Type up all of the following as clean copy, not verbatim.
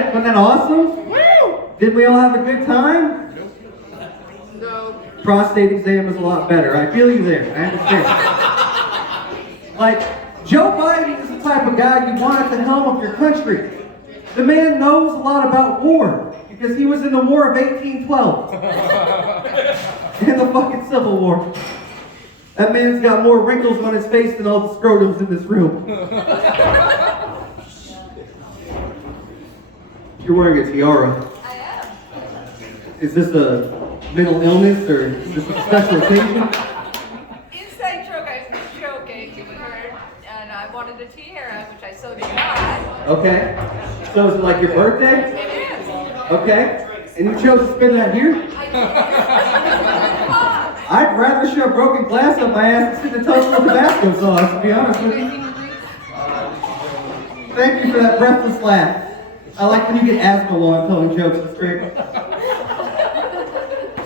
Wasn't that awesome? Woo! Did we all have a good time? No. Prostate exam is a lot better. I feel you there. I understand. Like, Joe Biden is the type of guy you want at the helm of your country. The man knows a lot about war because he was in the War of 1812 and the fucking Civil War. That man's got more wrinkles on his face than all the scrotums in this room. You're wearing a tiara. I am. Is this a mental illness or is this a special occasion? Inside joke, I was joking with her, and I wanted a tiara, which I so did not. Okay. So is it like your birthday? It is. Okay. And you chose to spend that here? I'd rather shove broken glass up my ass than sit in a toast with Tabasco sauce, to be honest with you. Thank you for that breathless laugh. I like when you get asthma while I'm telling jokes. It's great.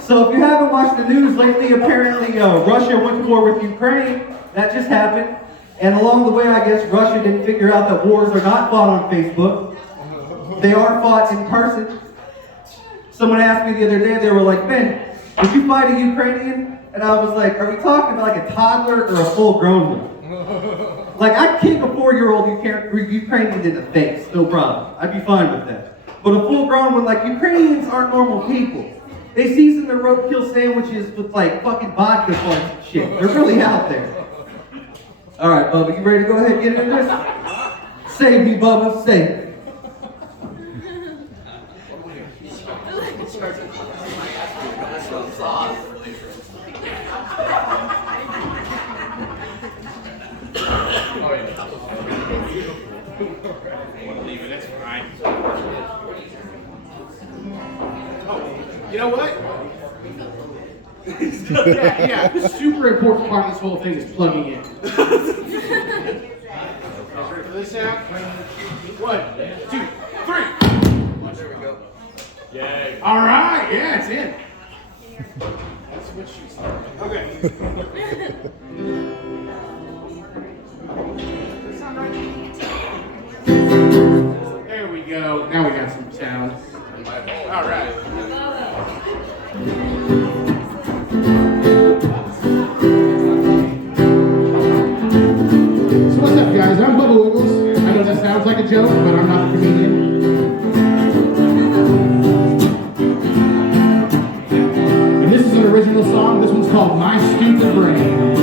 So if you haven't watched the news lately, apparently Russia went to war with Ukraine. That just happened. And along the way, I guess Russia didn't figure out that wars are not fought on Facebook. They are fought in person. Someone asked me the other day, they were like, Ben, would you fight a Ukrainian? And I was like, are we talking about like a toddler or a full-grown one? Like, I'd kick a 4-year-old Ukrainian in the face, no problem. I'd be fine with that. But a full-grown one, like, Ukrainians aren't normal people. They season their roadkill sandwiches with, like, fucking vodka parts and shit. They're really out there. All right, Bubba, you ready to go ahead and get into this? Save me, Bubba, save me. You know what? yeah, the super important part of this whole thing is plugging in. Ready for this out? 1, 2, 3. There we go. Yay. All right, yeah, it's in. That's what she said. Okay. There we go. Now we got some sound. All right. So what's up, guys? I'm Bubba Wiggles. I know that sounds like a joke, but I'm not a comedian. And this is an original song. This one's called My Stupid Brain.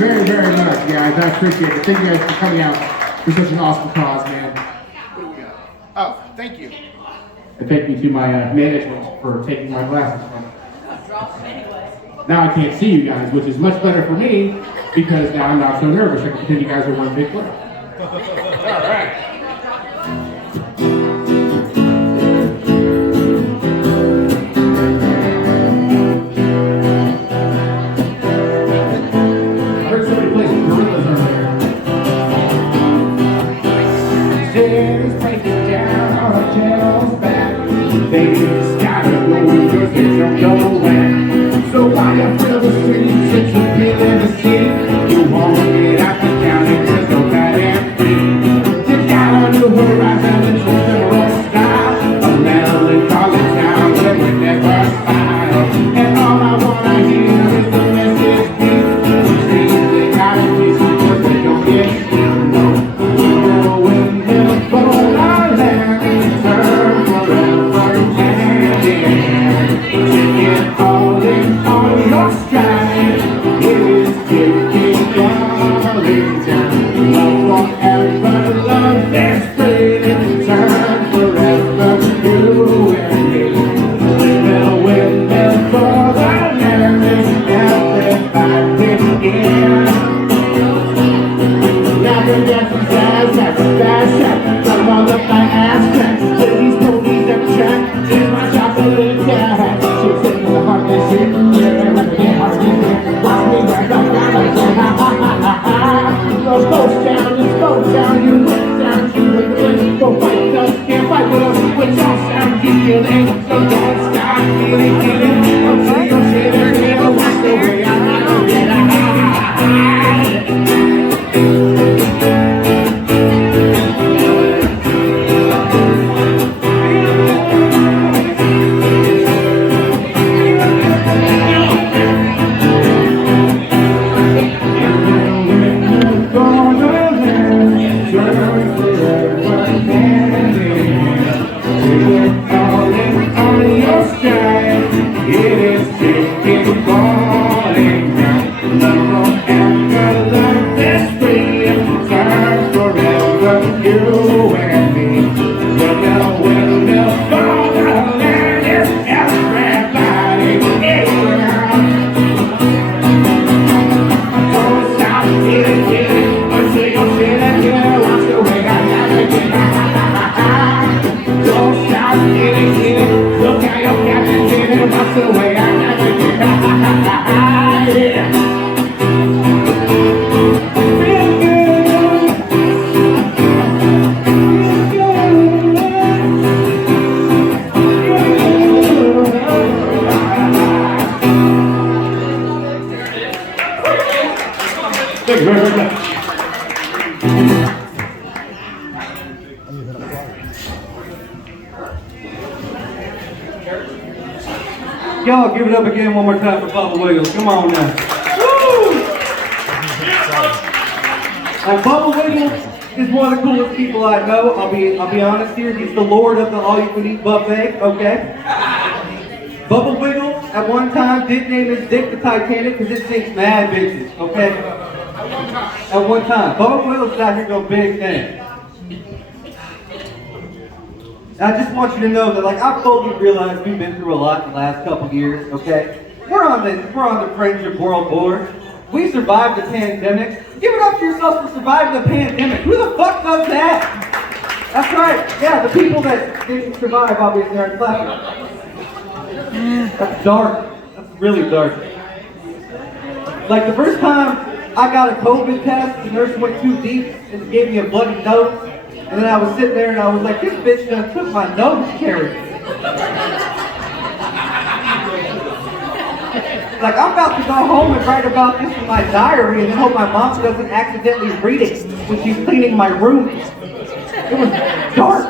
very, very much, guys. I appreciate it. Thank you guys for coming out for such an awesome cause, man. What do we got? Oh, thank you. And thank you to my management for taking my glasses from me. Now I can't see you guys, which is much better for me because now I'm not so nervous. I can pretend you guys are one big club. All right. I heard somebody play some gorillas earlier. Jenny's breaking down on her jello's back. Baby's gotta go with your kids don't go away. So why you feel the streets since you feel in the city? You won't get out the county cause no bad and free. Take down on the horizon and swim the road style. A melancholy town where we never smile. And all I wanna hear is the message beat. The dreams they gotta be because they don't get you know. When they'll fall our land and turn forever and taking all in all your stride. It is taking falling down. Love forever, love that's free. Turn forever, you and me. Windmill for the land and everybody in. Now the death is fast, come on up my ass crack. Ladies, police, that track. Here's my chocolate cat. She's sitting in the heartless shit. Yeah, everything heartless shit. Watch me back up, ha ha ha ha ha. Let's go down, you look down, you look good. Go fight us, can't fight with us. With your sound, you feel it. So don't stop, get it. Don't say your shit, and never watch the way I do it. Thank you very much. Y'all give it up again one more time for Bubba Wiggles. Come on now. Woo! And Bubba Wiggles is one of the coolest people I know. I'll be honest here. He's the lord of the all-you-can-eat buffet. Okay. Bubba Wiggles at one time did name his dick the Titanic because it sinks mad bitches. Okay. At one time. Bubba Wiggles is out here doing big things. I just want you to know that, like, I fully realize we've been through a lot in the last couple years, okay? We're on the Friendship World Board. We survived the pandemic. Give it up to yourself for surviving the pandemic. Who the fuck does that? That's right. Yeah, the people that didn't survive obviously aren't clapping. That's dark. That's really dark. Like, the first time I got a COVID test, the nurse went too deep and gave me a bloody nose. And then I was sitting there and I was like, this bitch done took my nose carry. Like, I'm about to go home and write about this in my diary and hope my mom doesn't accidentally read it when she's cleaning my room. It was dark.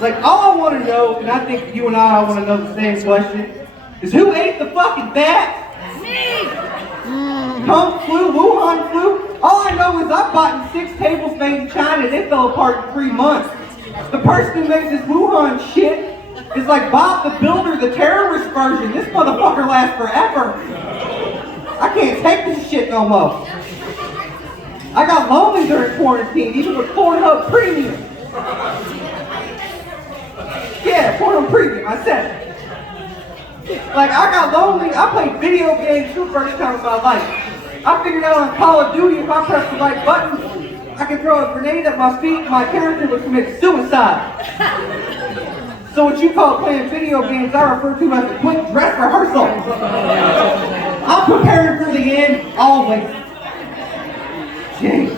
Like, all I want to know, and I think you and I want to know the same question, is who ate the fucking bat? Me! Kung flu, Wuhan flu. All I know is I bought 6 tables made in China and it fell apart in 3 months. The person who makes this Wuhan shit is like Bob the Builder, the terrorist version. This motherfucker lasts forever. I can't no more. I got lonely during quarantine, even with Pornhub Premium. Yeah, Pornhub Premium, I said it. Like, I got lonely. I played video games for the first time in my life. I figured out on Call of Duty, if I press the right button, I could throw a grenade at my feet and my character would commit suicide. So what you call playing video games, I refer to as a quick dress rehearsal. I'm preparing for the end, always. Jeez.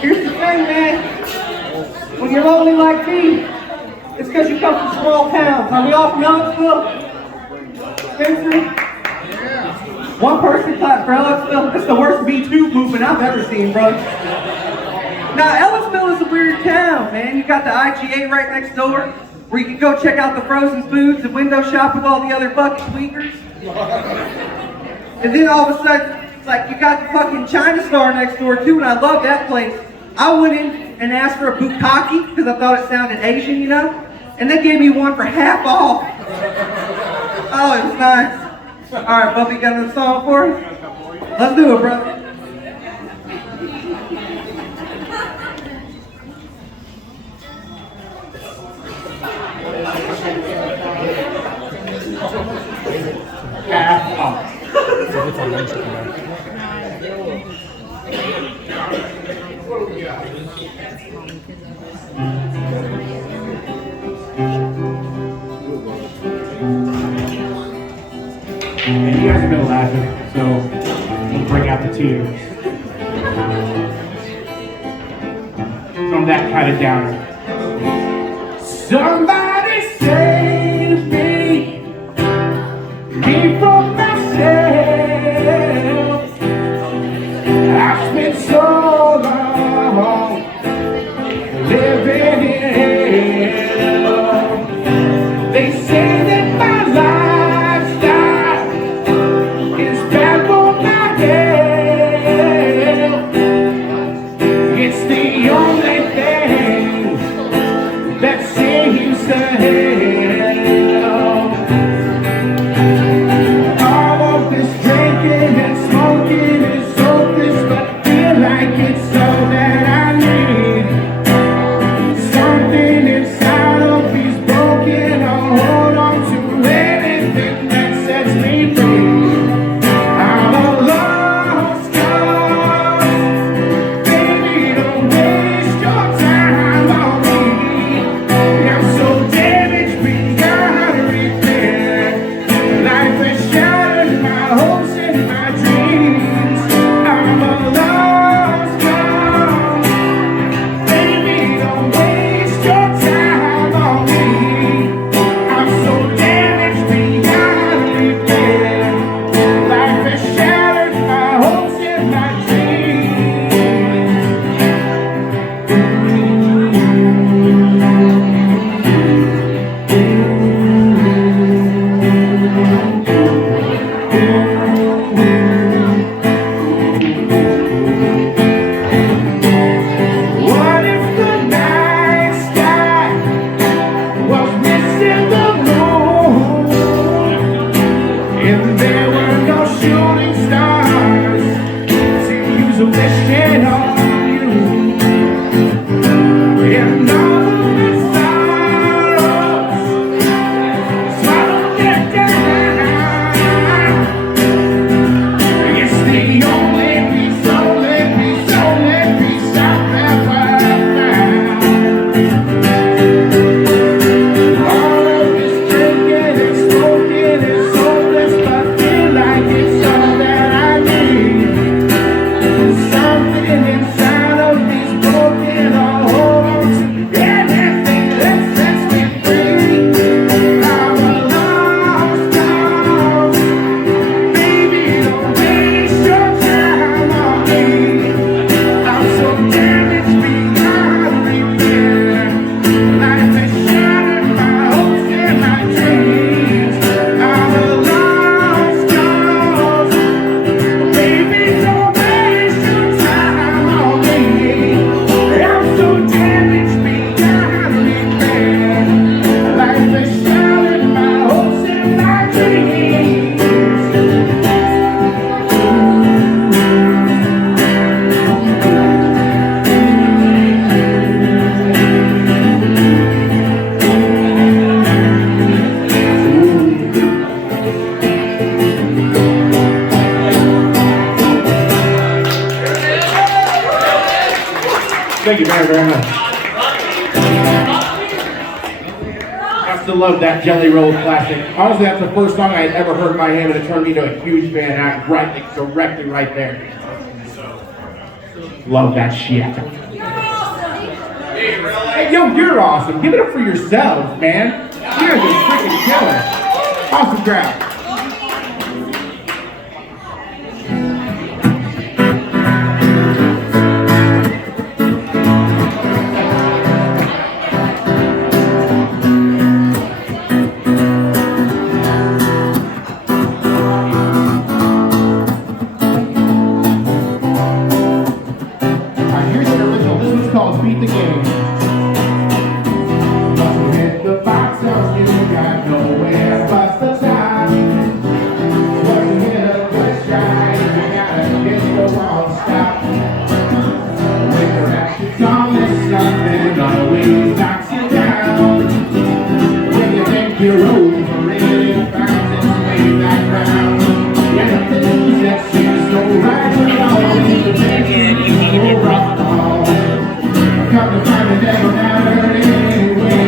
Here's the thing, man. When you're lonely like me, it's because you come from small towns. Are we all from Ellisville? Spencer? One person clapped for Ellisville. It's the worst Me Too movement I've ever seen, bro. Now, Ellisville is a weird town, man. You got the IGA right next door, where you can go check out the frozen foods and window shop with all the other fucking tweakers. And then all of a sudden, it's like you got the fucking China store next door too, and I love that place. I went in and asked for a bukkake because I thought it sounded Asian, you know? And they gave me one for half off. Oh, it was nice. All right, Bubby, got another song for us? Let's do it, brother. Half off. And you guys have been laughing, so we'll bring out the tears. From that kind of downer. Somebody save me from myself. I've spent so long living in hell. They say that my lifestyle is bad for my health. It's the only thing that seems to very much. I still love that Jelly Roll classic. Honestly, that's the first song I had ever heard in my head, and it turned me into a huge fan. I'm directly right there. Love that shit. Hey, yo, you're awesome. Give it up for yourselves, man. You guys are freaking killer. Awesome crowd. Beat the game. Once you hit the box house, you got nowhere but the time. Once you hit a good stride, you gotta hit the wall stop. When your actions on this something always knocks you down. When you think you're over it, it finds its way back round. Yeah, the things that seem so right are always the things that you go wrong. Come to find it never mattered anyway.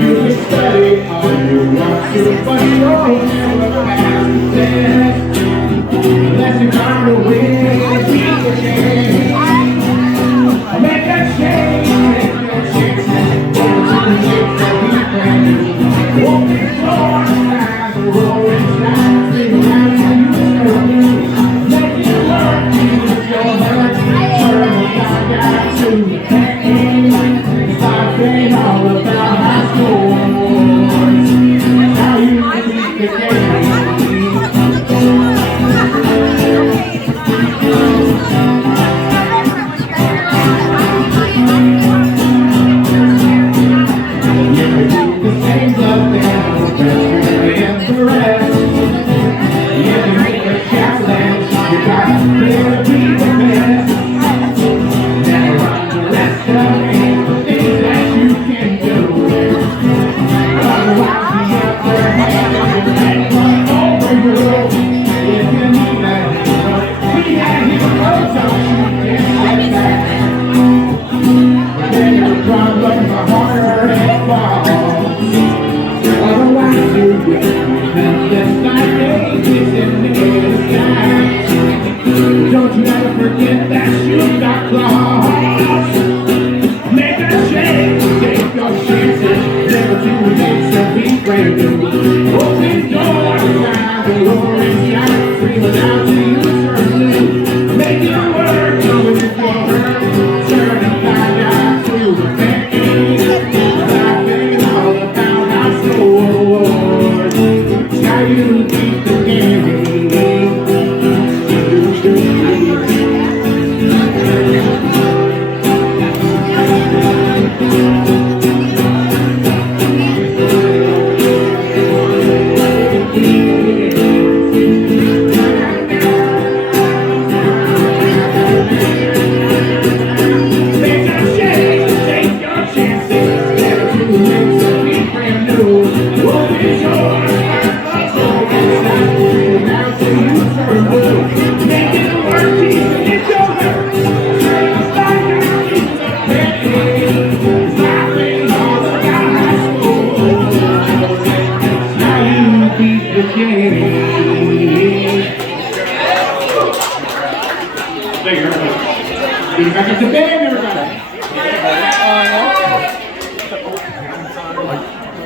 You can study all you want to, but you don't never pass the test. Unless you find a way to beat the game. Make that change, take your chances. Go to the gates that we brand new. Open doors, eyes are rolling down. Bring around till you serve you. Make it work, even if you're hurt. Turn it down. It's like all about high school. How you beat the game. You can do the same stuff then, and the rest. If you make a challenge, you gotta play to be the best. Don't you ever forget that you got claws. Make a change, take your chances. Never too late to be brand new. Open doors, find the glory sky. Screaming out to you, turn blue. Make it work, going forward. Turn it back out to the pain. Laughing all about our souls. How you beat the game. Back up the band, everybody.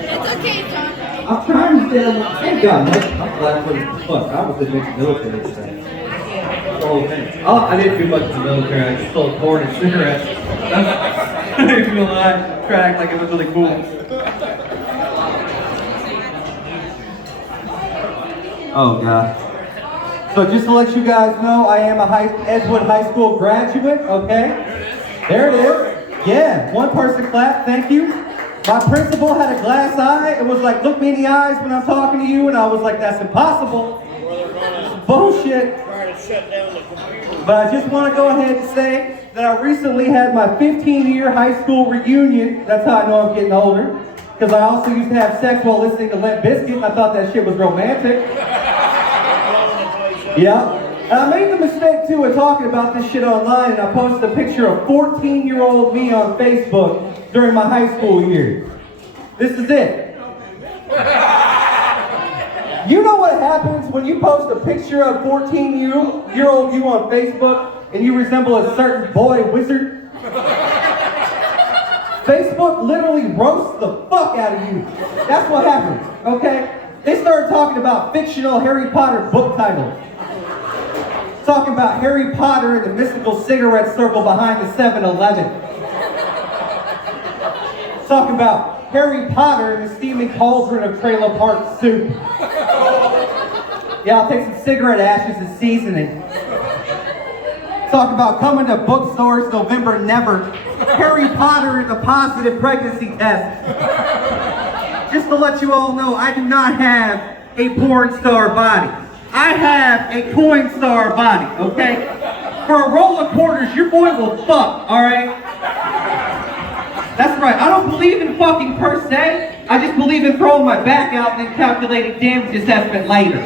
It's okay, John. I'm trying to stay on my... Thank God, I'm glad for the fuck. I was in the military today. The whole thing. Oh, I didn't do much in the military. I just sold corn and cigarettes. I didn't feel like I tried to act like it was really cool. Oh, God. So just to let you guys know, I am a Edgewood High School graduate, okay? There it is. Yeah, one person clapped, thank you. My principal had a glass eye. It was like, look me in the eyes when I'm talking to you, and I was like, that's impossible. Bullshit. But I just want to go ahead and say that I recently had my 15-year high school reunion. That's how I know I'm getting older. Because I also used to have sex while listening to Limp Bizkit, and I thought that shit was romantic. Yeah. And I made the mistake too of talking about this shit online, and I posted a picture of 14-year-old me on Facebook during my high school years. This is it. You know what happens when you post a picture of 14-year-old you on Facebook and you resemble a certain boy wizard? Facebook literally roasts the fuck out of you. That's what happens, okay? They started talking about fictional Harry Potter book titles. Talking about Harry Potter and the mystical cigarette circle behind the 7-Eleven. Talking about Harry Potter and the steaming cauldron of trailer park soup. Yeah, I'll take some cigarette ashes as seasoning. Talk about coming to bookstores November never. Harry Potter and the positive pregnancy test. Just to let you all know, I do not have a porn star body. I have a coin star body, okay? For a roll of quarters, your boy will fuck, alright? That's right, I don't believe in fucking per se. I just believe in throwing my back out and then calculating damages estimate later.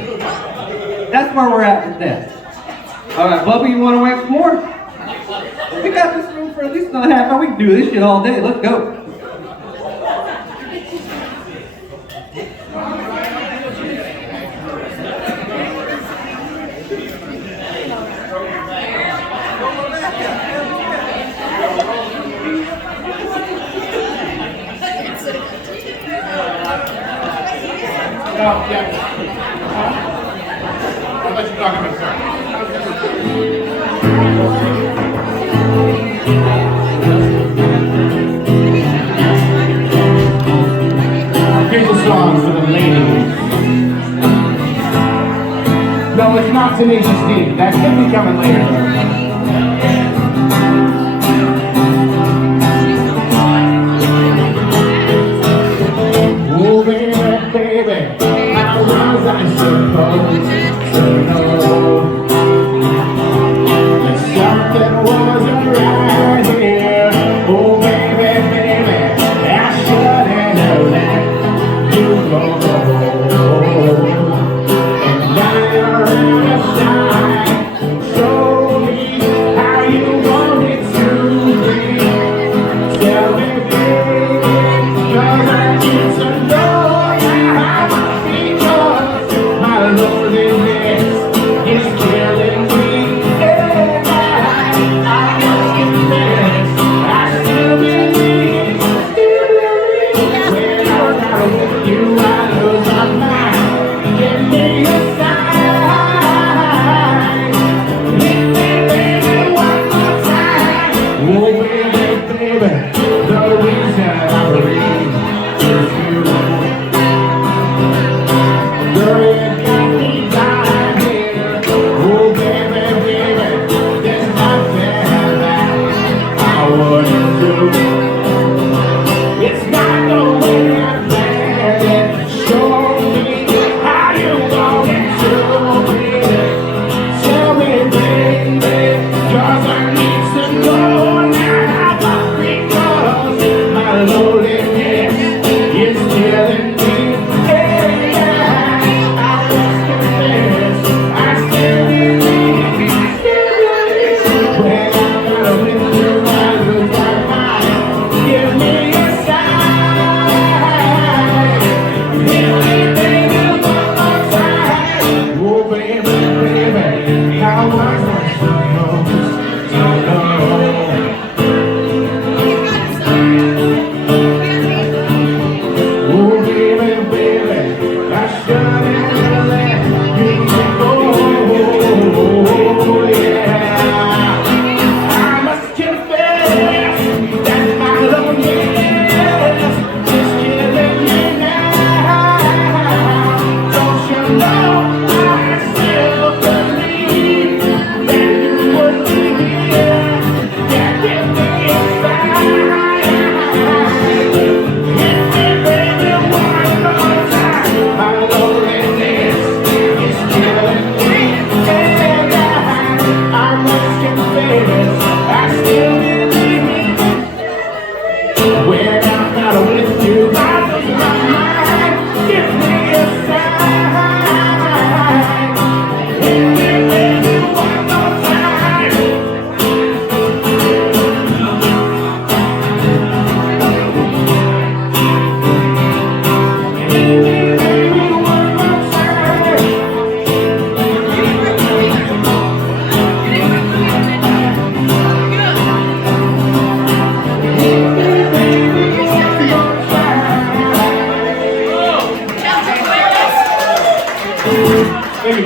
That's where we're at with this. Alright, Bubba, you want to wax more? We got this room for at least another half hour. We can do this shit all day. Let's go. I'll let you talk about that. Here's a song for the ladies. No, it's not Tenacious D. That could be coming later. Oh, baby, baby, how was I supposed to know that something wasn't right here? Oh, baby, baby, I shouldn't have let you go. And now you're out of sight. Show me how you want it to be. Tell me, baby, 'cause I need to know how I feel. My loneliness is killing me. And I must confess, I still believe. When I'm not with you, I lose my mind. Give me a sign. Hit me, baby, one more time. Oh, baby, baby, the reason I breathe is you.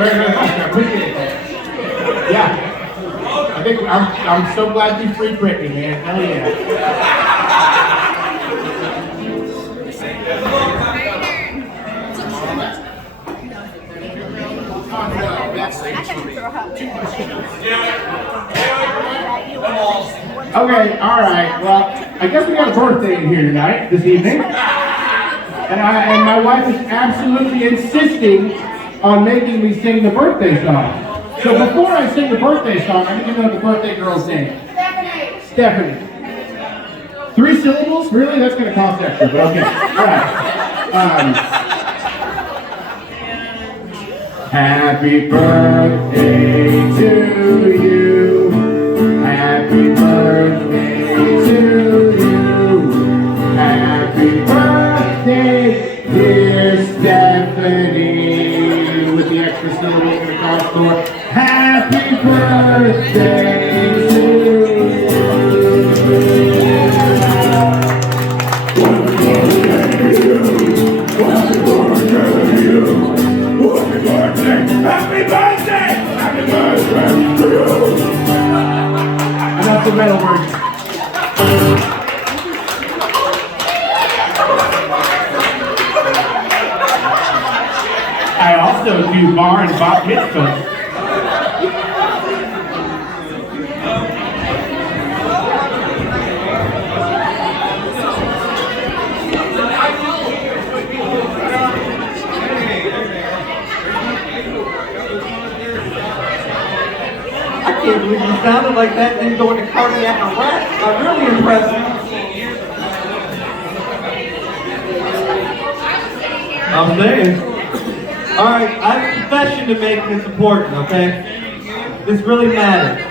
very, very much. I appreciate it. Yeah. I think I'm so glad you free Britney, man. Hell yeah. Okay, all right. Well, I guess we got a birthday in here tonight, this evening, and my wife is absolutely insisting on making me sing the birthday song. So before I sing the birthday song, I need to know the birthday girl's name. Stephanie. 3 syllables? Really? That's going to cost extra, but okay. All right. Happy birthday to you. Happy birthday to you. Happy birthday, dear Stephanie. With the extra syllables in the cost for happy birthday to you. Happy birthday! Happy birthday to you! And that's the metal version. I also do bar and bat mitzvahs. I can't believe you sounded like that and then go into cardiac arrest. I'm really impressed. I'm saying. Alright, I have a confession to make that's important, okay? This really matters.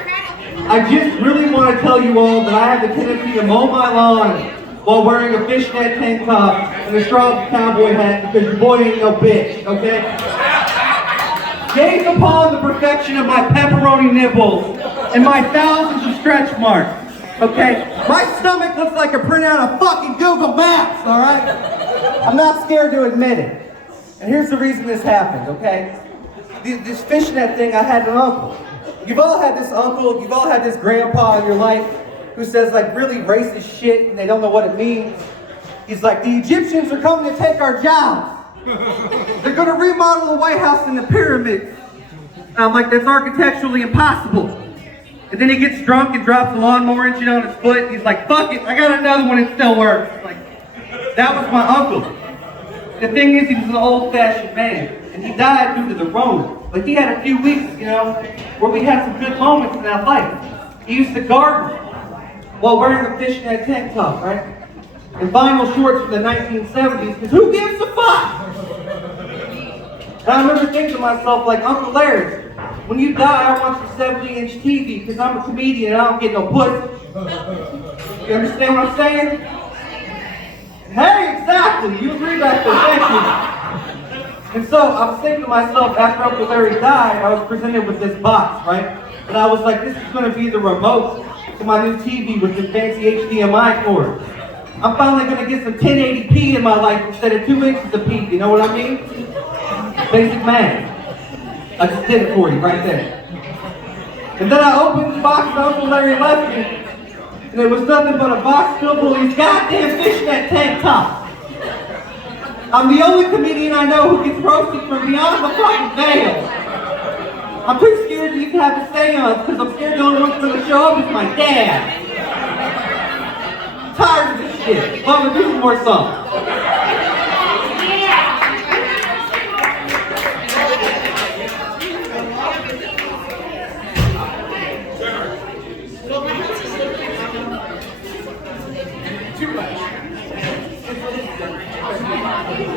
I just really want to tell you all that I have the tendency to mow my lawn while wearing a fishnet tank top and a straw cowboy hat because your boy ain't no bitch, okay? Gaze upon the perfection of my pepperoni nipples and my thousands of stretch marks, okay? My stomach looks like a printout of fucking Google Maps, alright? I'm not scared to admit it. And here's the reason this happened, okay? This fishnet thing, I had an uncle. You've all had this uncle, you've all had this grandpa in your life who says like really racist shit and they don't know what it means. He's like, the Egyptians are coming to take our jobs. They're gonna remodel the White House and the pyramids. And I'm like, that's architecturally impossible. And then he gets drunk and drops a lawnmower and shit on his foot. He's like, fuck it, I got another one, it still works. Like, that was my uncle. The thing is, he was an old-fashioned man, and he died due to the Rona. But he had a few weeks, you know, where we had some good moments in our life. He used to garden while wearing a fishnet tank top, right? And vinyl shorts from the 1970s, because who gives a fuck? And I remember thinking to myself, like, Uncle Larry, when you die, I want your 70-inch TV, because I'm a comedian and I don't get no pussy. You understand what I'm saying? Hey, exactly, you agree back there, thank you. And so, I was thinking to myself, after Uncle Larry died, I was presented with this box, right? And I was like, this is going to be the remote to my new TV with the fancy HDMI cord. I'm finally going to get some 1080p in my life instead of 2 inches of peak, you know what I mean? Basic math. I just did it for you right there. And then I opened the box that Uncle Larry left me, and it was nothing but a box filled with these goddamn fishnet tank tops. I'm the only comedian I know who gets roasted from beyond the fucking veil. I'm too scared to even have a seance because I'm scared the only one's going to show up is my dad. I'm tired of this shit. Love to do some more songs.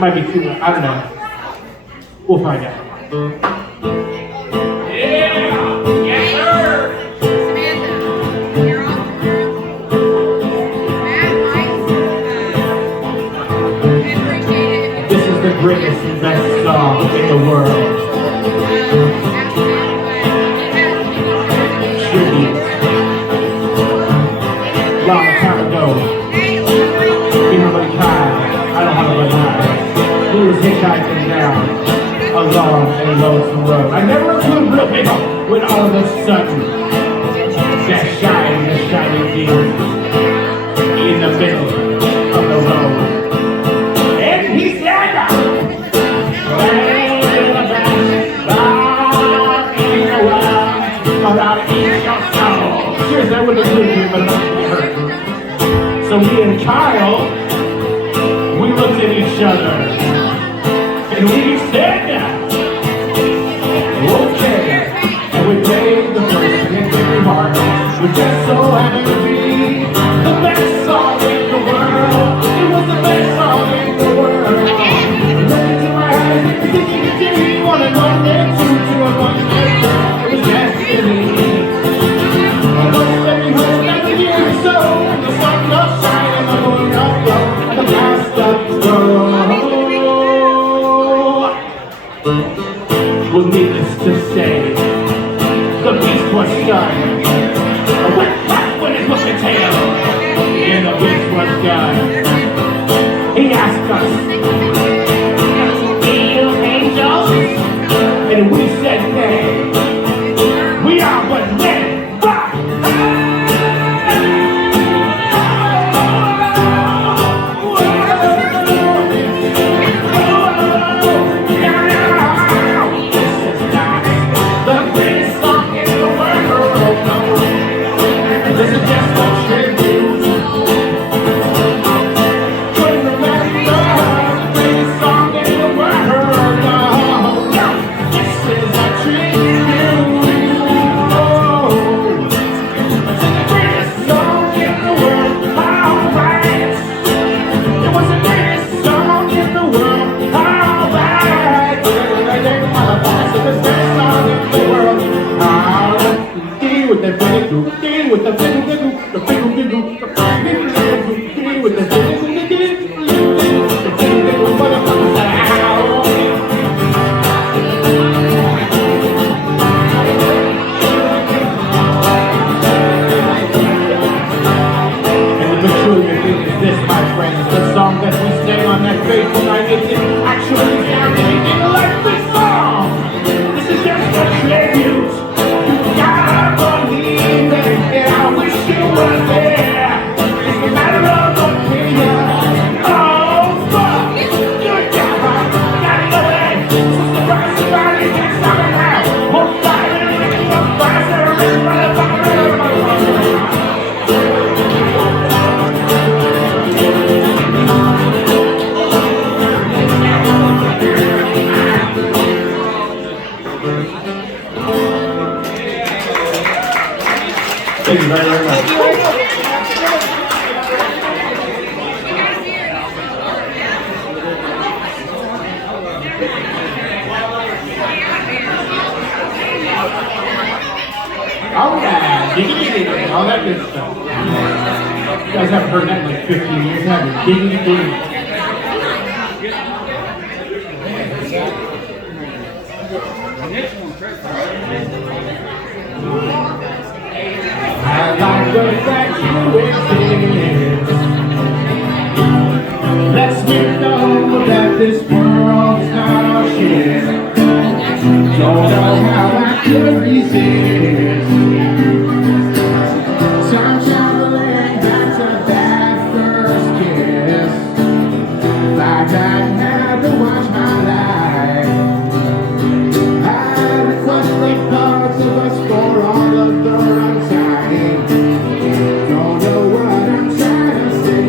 Might be too much. I don't know. We'll find out. This is the greatest and best song in the world. Tribute. Long time ago. Everybody cried. I don't have a good night. He was hitchhiking down a long and lonesome road. I never include real people when all of a sudden that shining deal in the middle of the road. And he said, seriously, I wouldn't include you, but I'm not hurt. So me and Kyle, we looked at each other and we said, okay. And we played the first hit every heart. We just so happened to be the best song in the world. It was the best song in the world. Look into my eyes, you wanna go there to a one night. It was destiny. Well, needless to say, the beast was done. I went back with his looking tail, and the beast was done. He asked us, "Be you angels?" And we said, "Nay, we are but men." Thank you very, very much. Oh yeah, diggity, all that good stuff. You guys haven't heard that in like 15 years, have you? Diggity. I like the fact you exist. Lets me know that this world's not our shit. Don't know how I could resist. Time traveling back to that first kiss. Like I had to watch my life. I request the parts of us for all of the runtime. Don't know what I'm trying to say.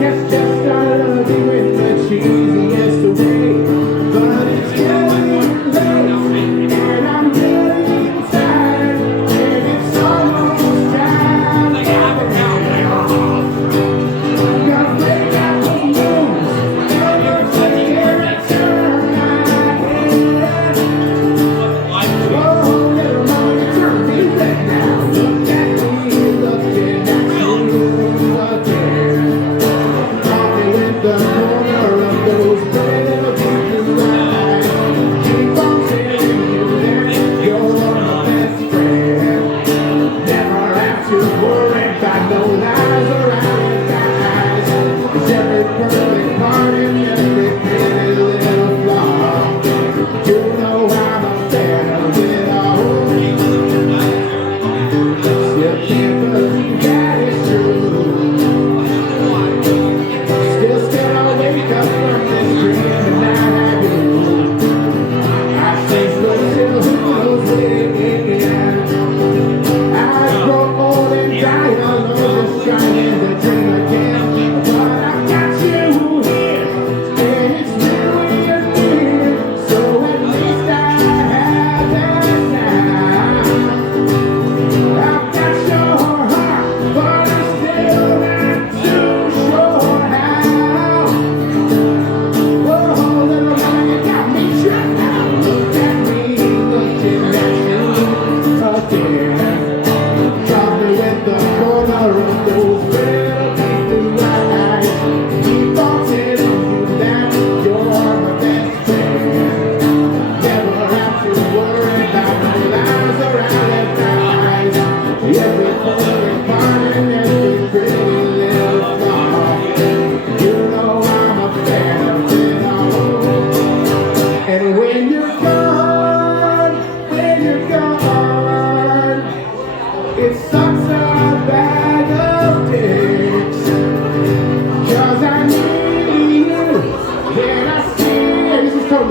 Guess just I love you in the cheesiest way. But it's getting late, and I'm really tired, and it's almost time. Gotta break out the moves, never take a turn my head. Oh, little mama, turn me back now. Look at me, looking at you again. Caught me with the corner of those little blue eyes. Keep on saying you there, you're my best friend. Never have to worry about no lies around your guys. 'Cause every perfect part in every bit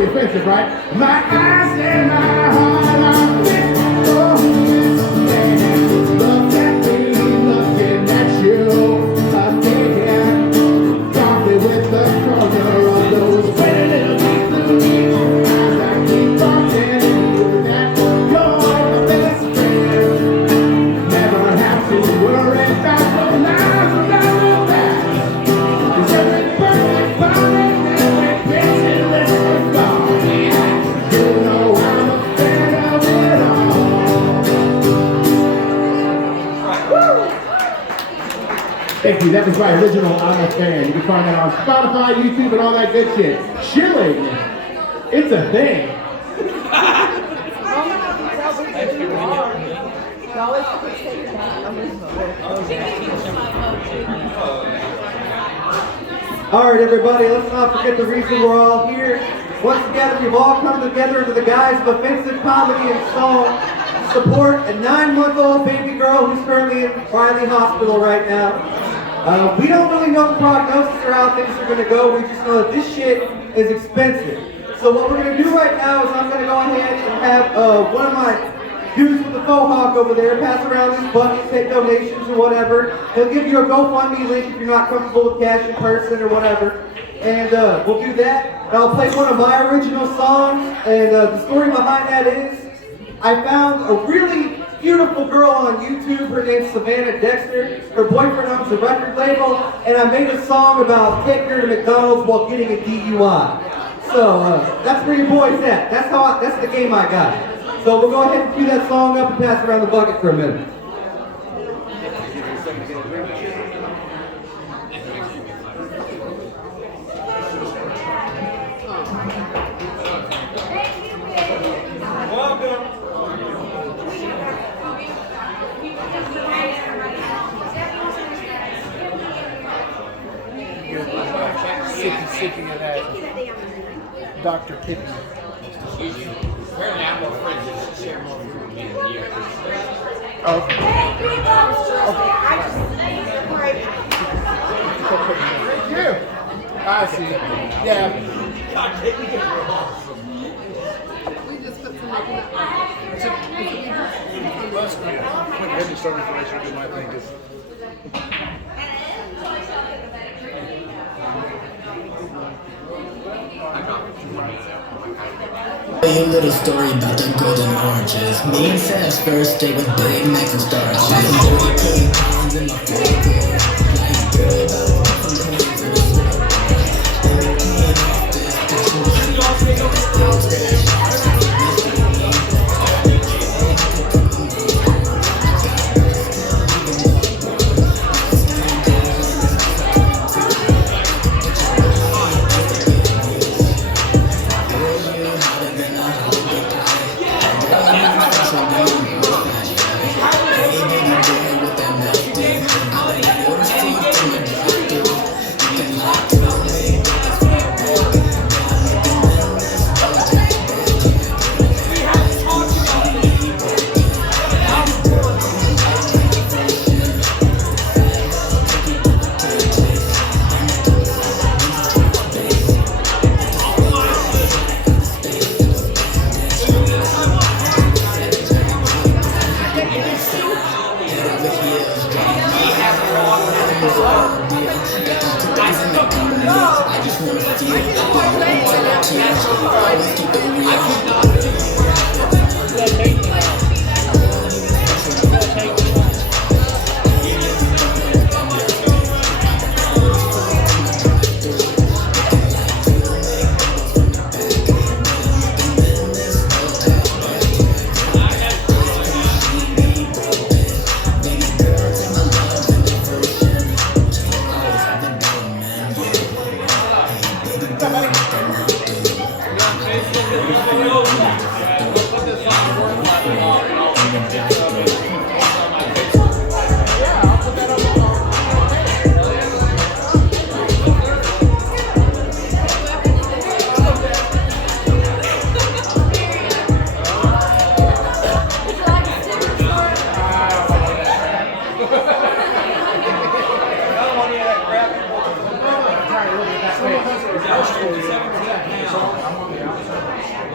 totally offensive, right? My eyes and my heart are fit for this man. Look at me, looking at you again. Coffee with the corner of those pretty little deep blue eyes. I keep on telling you that you're my best friend. Never have to worry about no lies or no that. 'Cause every perfect fine and every picture that's gone. You know I'm a fan of it all. Woo! Thank you. That was my original I'm a Fan. You can find that on Spotify, YouTube, and all that good shit. Chilling. It's a thing. All right, everybody, let's not forget the reason we're all here. Once together, we've all come together under the guise of offensive comedy and song to support a 9-month-old baby girl who's currently in Riley Hospital right now. We don't really know the prognosis or how things are gonna go. We just know that this shit is expensive. So what we're gonna do right now is I'm gonna go ahead and have one of my dudes with the faux hawk over there pass around these buckets, take donations or whatever. He'll give you a GoFundMe link if you're not comfortable with cash in person or whatever. And we'll do that. And I'll play one of my original songs. And the story behind that is I found a really beautiful girl on YouTube. Her name's Savannah Dexter. Her boyfriend owns a record label. And I made a song about taking her to McDonald's while getting a DUI. So that's where your boy's at. That's the game I got. So we'll go ahead and cue that song up and pass around the bucket for a minute. Sippy of that Dr. Kippy. Apparently I'm more friends with the ceremony for many years. Okay. Thank you. I see. Yeah. We just put some like that. That's great. When you had to start information, do my thing. Just Tell you a little story about the golden oranges. Me and Sam's first date with Big Macs and starches. And 32 pounds in my favorite. Like girl, about from coins to the sword. And we came off this picture.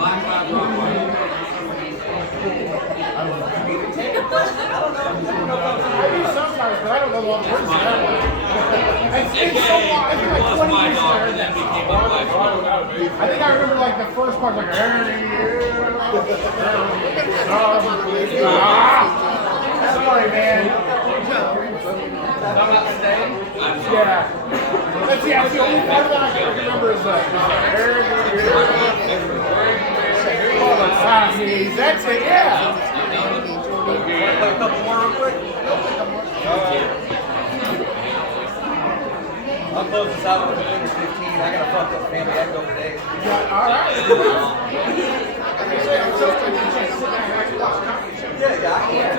I do sometimes, but I don't know all the words to that one. It's so long. I think like 20 years since I heard that song. I think I remember like the first part, like, that's funny, man. Yeah. That's the only part of that I can remember is like, that's it, yeah. Play a couple more real quick. I'll close this out with fingers 15. I got a fucked up family echo today. Alright. Yeah, I can.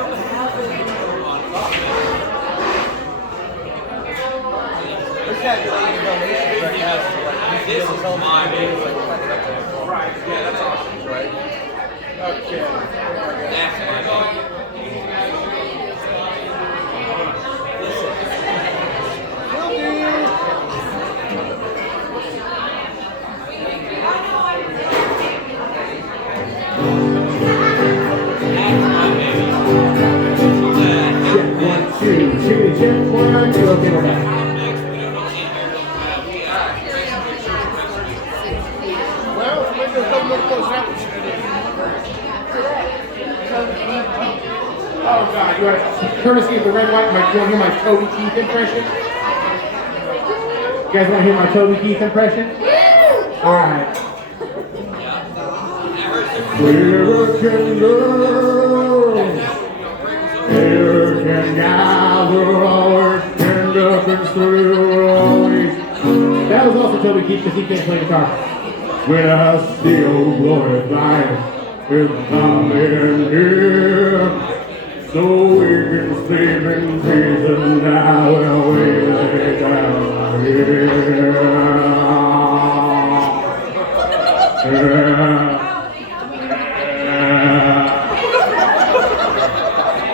We're calculating donations right now. So like, this is my baby. Right, yeah, that's awesome. Right. Okay. That's my baby. Okay, we're back. Well, the windows don't look close out. Oh God, you want courtesy of the red light, you want to hear my Toby Keith impression? You guys want to hear my Toby Keith impression? Alright. Here can love, here can gather always, stand up and still always. That was also Toby Keith because he can't play guitar. When I still glorify with come in here, so we can sleep in peace and now when we lay down here.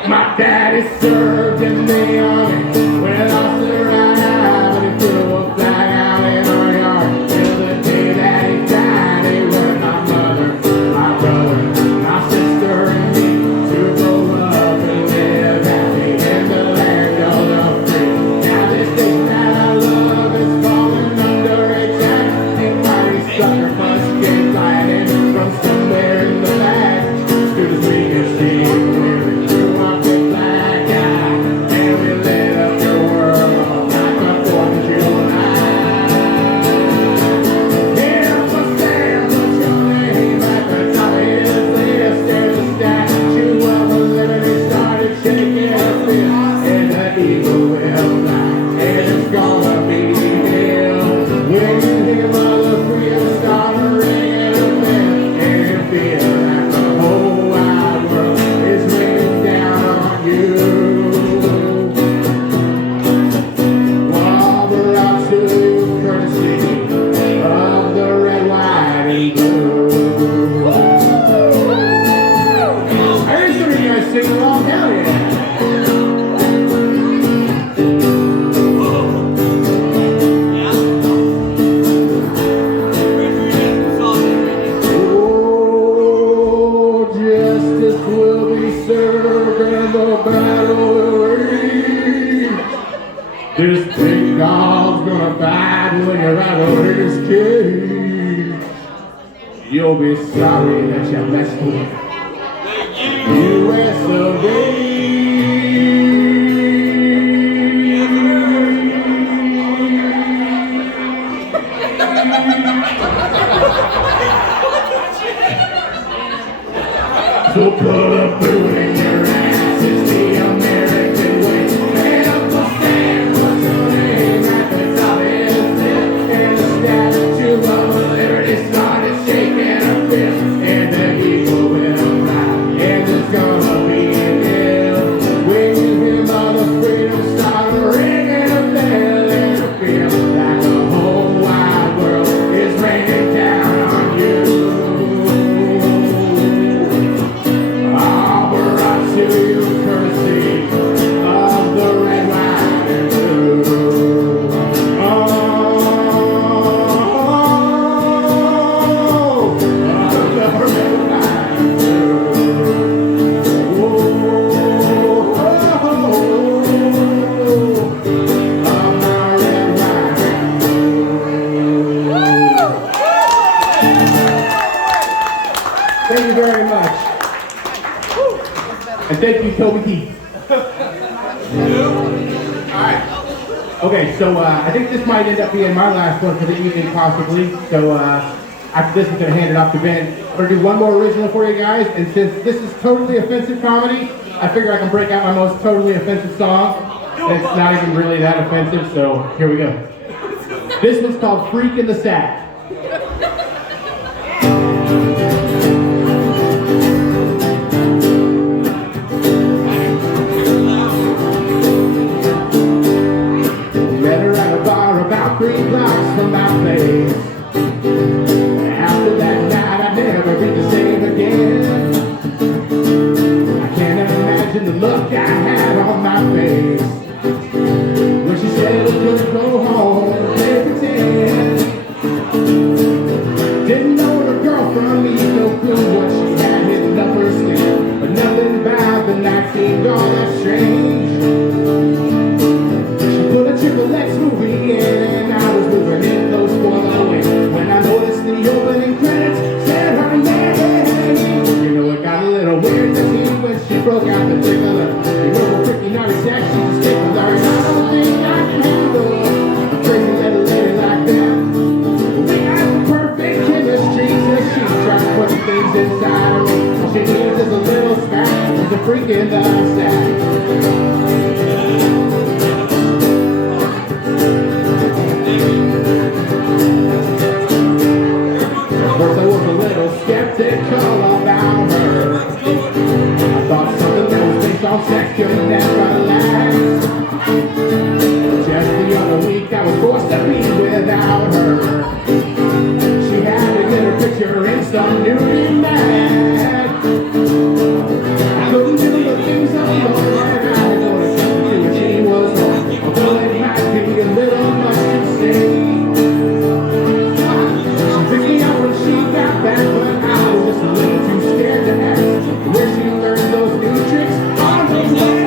My daddy served in the army when I lost the right eye, but he threw a flag out in our yard till the day that he died. He wanted my mother, my brother, my sister, and me to grow up and live happy in the land of the free. Now this thing that I love is falling under attack. And mighty sucker punch came flying in from somewhere in the past. As good as we can see, clearly through my big black eye, and we lit up the world like a 4th of July. Get up and stand, put your name at the top of his list. There's a statue of a liberty started shaking her fist, and the eagle will fly, and it's gonna be him. When you hear Mother Freedom start ringing a bell, and you feel like the whole wide world is raining down on you. All belongs to you, courtesy of the red, white, and blue. I heard some of you guys sing along now, yeah. Oh, justice will be served and the battle will rage. This big dog's gonna bite when you're out of his cage. You'll be sorry that you messed with U.S. of A. So put a boot in your ass, it's the American way. Head up a stand, what's your name at the top of his list? And the statue of liberty started shaking a fist, and the eagle will fly, and it's gonna be him. When you hear Mother Freedom start ringing a bell, and it feels like the whole wide world is raining down on you. Oh, And thank you, Toby Keith. Alright. Okay, so I think this might end up being my last one for the evening, possibly. So after this, I'm going to hand it off to Ben. I'm going to do one more original for you guys. And since this is totally offensive comedy, I figure I can break out my most totally offensive song. And it's not even really that offensive, so here we go. This one's called Freak in the Sack. Met her at a bar about 3 blocks from my place. After that night, I'd never be the same again. I can't imagine the look I had on my face when she said we could go home and pretend. Didn't know the girl from me, no clue what she had hidden up her sleeve, but nothing about the night seemed all that strange. She put a Triple X movie in, and I was moving in close for the win. When I noticed the opening credits said her name, you know it got a little weird to me when she broke out the trigger. You know we're freaking out of sex, she's a stickler, and I don't think I can handle a crazy little lady like that. We got the perfect chemistry, so she's trying to put things inside of me. All she needs is a little smack, she's a freak in the sack. First I was a little skeptical about her. I thought something that was based on sex could never last. Just the other week I was forced to be without her. She had to get her picture in some nudie mag. I couldn't do the things I wanted. I had no attention to when she was home. Although it might be a little much to say. She got back, but I was just a little too scared to ask where she learned those new tricks on the way.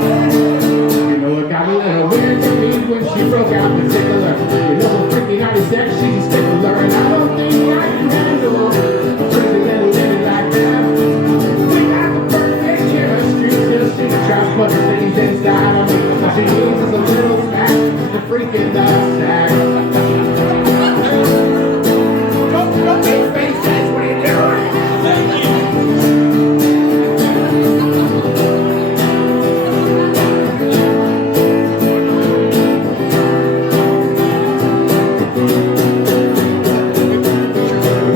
You know it got a little weird to me when she broke out the tickler. You know we're freaking out of sex, she's a stickler, and I don't think I can handle a crazy little lady like that. We got the perfect chemistry till she tries to put her things inside of me. All she needs is a little smack, the freak in the sack. Don't make faces, what are you doing?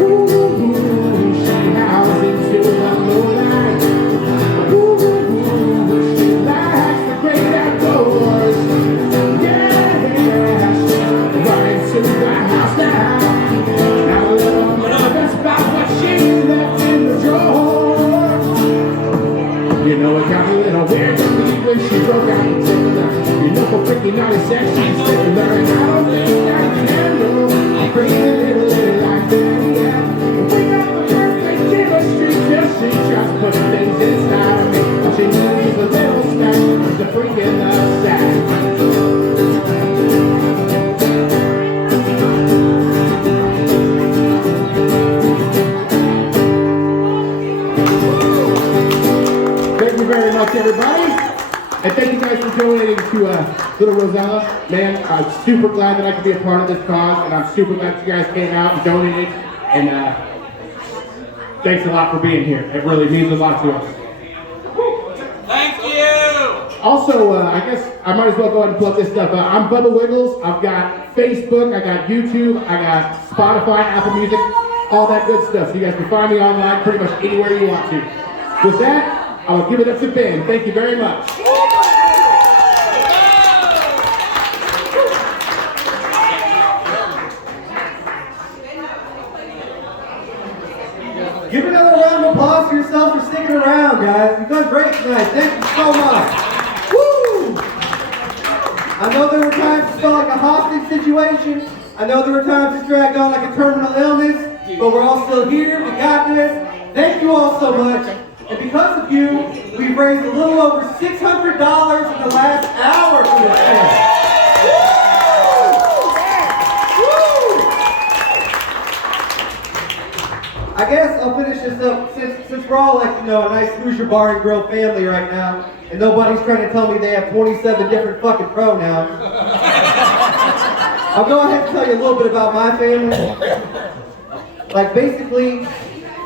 Ooh, she howls into the moonlight. Ooh, she likes the great outdoors. Yeah, she's running to the house now. You know it got a little weird to me when she broke out the tickler. You know for freaking out of sex, she's stickler, and I don't think I can handle a crazy little lady like that. Yeah, we got the perfect chemistry till she tries to put things inside of me. All she needs is a little snack, she's a freak in the sack. Thank you very much, everybody. And thank you guys for donating to Little Rosella. Man, I'm super glad that I could be a part of this cause, and I'm super glad you guys came out and donated. And thanks a lot for being here. It really means a lot to us. Thank you! Also, I guess I might as well go ahead and plug this stuff. I'm Bubba Wiggles. I've got Facebook, I got YouTube, I got Spotify, Apple Music, all that good stuff. So you guys can find me online pretty much anywhere you want to. With that, I'll give it up to Ben. Thank you very much. Give another round of applause for yourself for sticking around, guys. You've done great tonight. Thank you so much. Woo! I know there were times it felt like a hostage situation. I know there were times it dragged on like a terminal illness, but we're all still here. We got this. Thank you all so much. And because of you, we've raised a little over $600 in the last hour for this thing. I I guess I'll finish this up since we're all like, you know, a nice Hoosier Bar and Grill family right now, and nobody's trying to tell me they have 27 different fucking pronouns. I'll go ahead and tell you a little bit about my family. Like basically,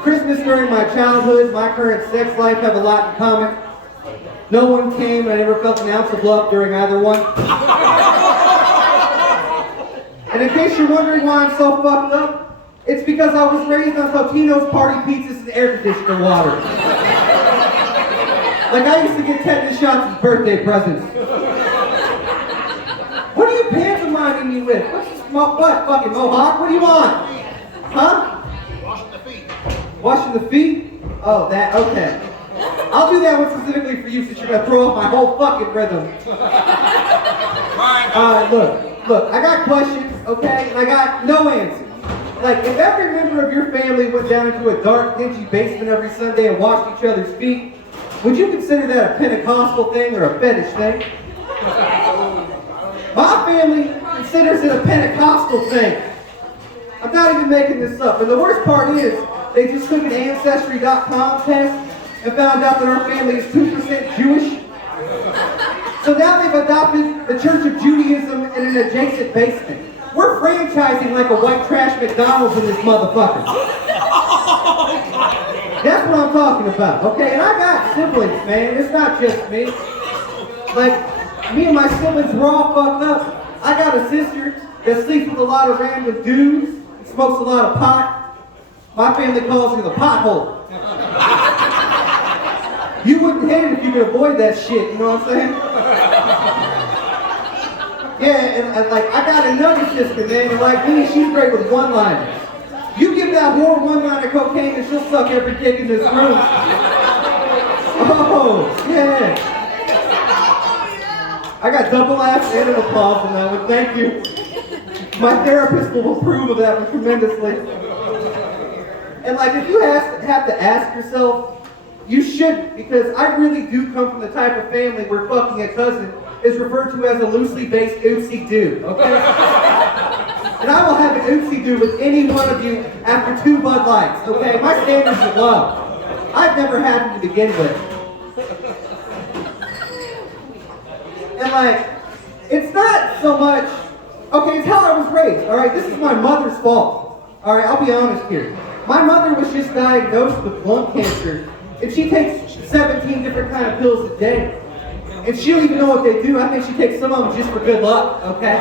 Christmas during my childhood, my current sex life have a lot in common. No one came, and I never felt an ounce of love during either one. And in case you're wondering why I'm so fucked up, it's because I was raised on Totino's party pizzas and air conditioner water. Like I used to get tetanus shots as birthday presents. What are you pantomiming me with? What's this what? Fucking mohawk? What do you want? Huh? Washing the feet. Washing the feet? Oh, that, okay. I'll do that one specifically for you since you're gonna throw off my whole fucking rhythm. Look, I got questions, okay? And I got no answers. Like, if every member of your family went down into a dark, dingy basement every Sunday and washed each other's feet, would you consider that a Pentecostal thing or a fetish thing? My family considers it a Pentecostal thing. I'm not even making this up. And the worst part is, they just took an Ancestry.com test and found out that our family is 2% Jewish. So now they've adopted the Church of Judaism in an adjacent basement. We're franchising like a white trash McDonald's in this motherfucker. That's what I'm talking about, okay? And I got siblings, man. It's not just me. Like, me and my siblings were all fucked up. I got a sister that sleeps with a lot of random dudes and smokes a lot of pot. My family calls her the pothole. You wouldn't hate it if you could avoid that shit, you know what I'm saying? Yeah, and like, I got another sister, man, and like me, she's great with one-liners. You give that whore one line of cocaine and she'll suck every dick in this room. Oh, yeah. I got double laughs and an applause on that one, thank you. My therapist will approve of that one tremendously. And like, if you have to ask yourself, you shouldn't, because I really do come from the type of family where fucking a cousin is referred to as a loosely based oopsie-doo, okay? And I will have an oopsie-doo with any one of you after 2 Bud Lights, okay? My standards are low. I've never had them to begin with. And like, it's not so much, okay, it's how I was raised, all right? This is my mother's fault, all right? I'll be honest here. My mother was just diagnosed with lung cancer, and she takes 17 different kind of pills a day. And she don't even know what they do. I think she takes some of them just for good luck, okay?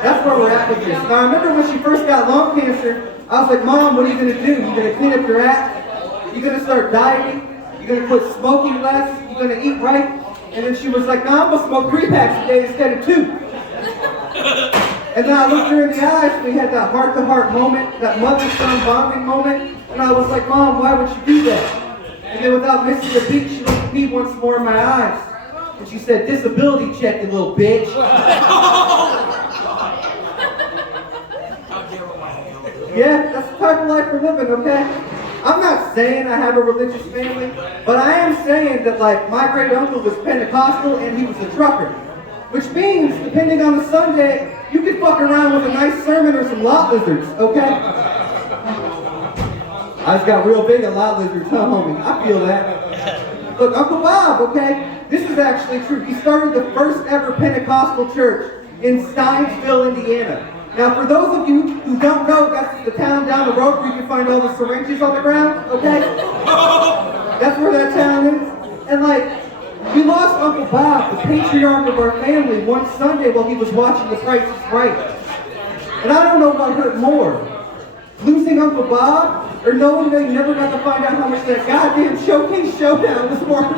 That's where we're at with this. Now, I remember when she first got lung cancer, I was like, Mom, what are you going to do? You going to clean up your act? You going to start dieting? You going to quit smoking less? You going to eat right? And then she was like, no, I'm going to smoke 3 packs a day instead of 2. And then I looked her in the eyes, and we had that heart-to-heart moment, that mother-son bonding moment, and I was like, Mom, why would you do that? And then without missing a beat, she looked at me once more in my eyes. And she said, disability check, you little bitch. Yeah, that's the type of life we're living, okay? I'm not saying I have a religious family, but I am saying that, like, my great uncle was Pentecostal and he was a trucker. Which means, depending on the Sunday, you could fuck around with a nice sermon or some lot lizards, okay? I just got real big on lot lizards, huh, homie? I feel that. Look, Uncle Bob, okay? This is actually true. He started the first ever Pentecostal church in Steinsville, Indiana. Now, for those of you who don't know, that's the town down the road where you can find all the syringes on the ground, okay? That's where that town is. And like, we lost Uncle Bob, the patriarch of our family, one Sunday while he was watching The Price is Right. And I don't know what hurt more. Losing Uncle Bob, or knowing they never got to find out how much that goddamn Showcase Showdown was worth.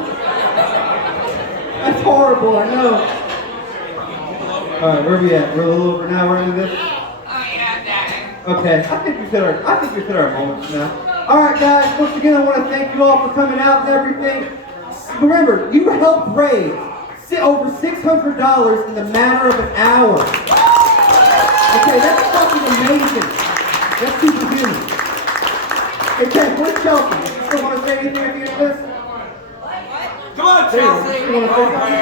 That's horrible, I know. Alright, where are we at? We're a little over an hour into this? Okay, I think we've hit our moments now. Alright guys, once again I want to thank you all for coming out and everything. Remember, you helped raise over $600 in the matter of an hour. Okay, that's fucking amazing. That's superhuman. Hey Ken, where's Chelsea? You still want to say anything at the end of this? Come on, Chelsea! You want to say something?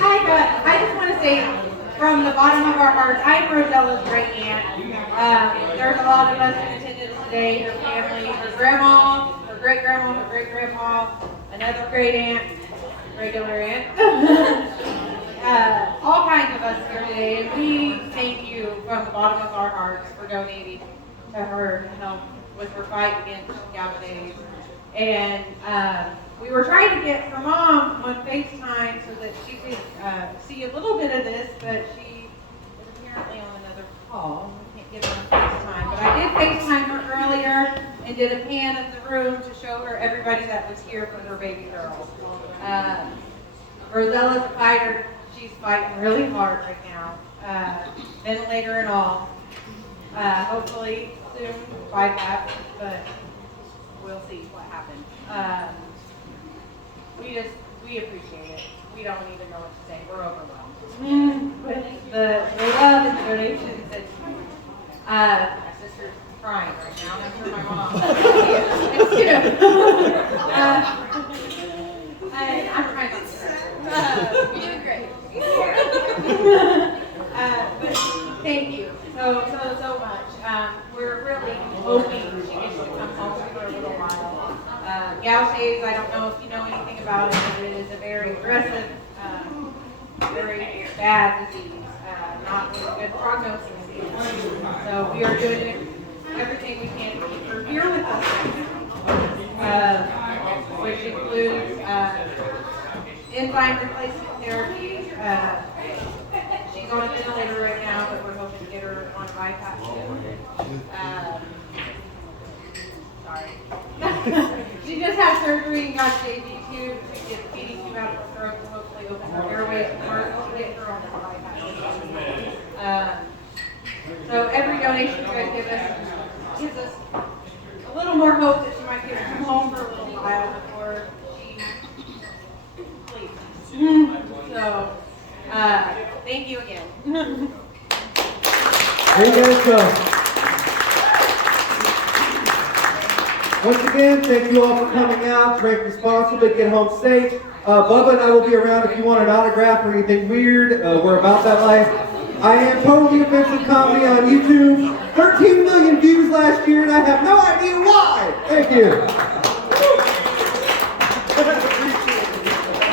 Hi, I just want to say, from the bottom of our hearts, I'm Rosella's great aunt. There's a lot of us in attendance today, her family, her grandma, her great-grandma, her great-grandpa, another great aunt, regular aunt. All kinds of us here today, and we thank you from the bottom of our hearts for donating to her to help with her fight against GABA days. And we were trying to get her mom on FaceTime so that she could see a little bit of this, but she is apparently on another call. We can't get her on FaceTime. But I did FaceTime her earlier and did a pan of the room to show her everybody that was here for their baby girl. Rosella's a fighter. She's fighting really hard right now, ventilator and all. Hopefully soon bypass, but we'll see what happens. We appreciate it. We don't even know what to say. We're overwhelmed with the love and donations. And my sister's crying right now. That's for my mom. It's cute. I'm trying not to cry. You're doing great. But thank you so much. We're really hoping she gets to come home for a little while. Gaucher's, I don't know if you know anything about it, but it is a very aggressive, very bad disease, not with a good prognosis. So we are doing everything we can to keep her here with us right now, which includes enzyme replacement therapy. She's on a ventilator right now, but we're hoping to get her on a bypass soon. Sorry. She just had surgery and got a JV tube to get the feeding tube out of her throat to hopefully open her airways and heart to get her on that bypass. So every donation you guys give us gives us a little more hope that she might get to come home for a little while before she leaves. So, thank you again. There you guys go. Once again, thank you all for coming out. Drink responsibly, get home safe. Bubba and I will be around if you want an autograph or anything weird. We're about that life. I am Totally Offensive Comedy on YouTube. 13 million views last year, and I have no idea why. Thank you.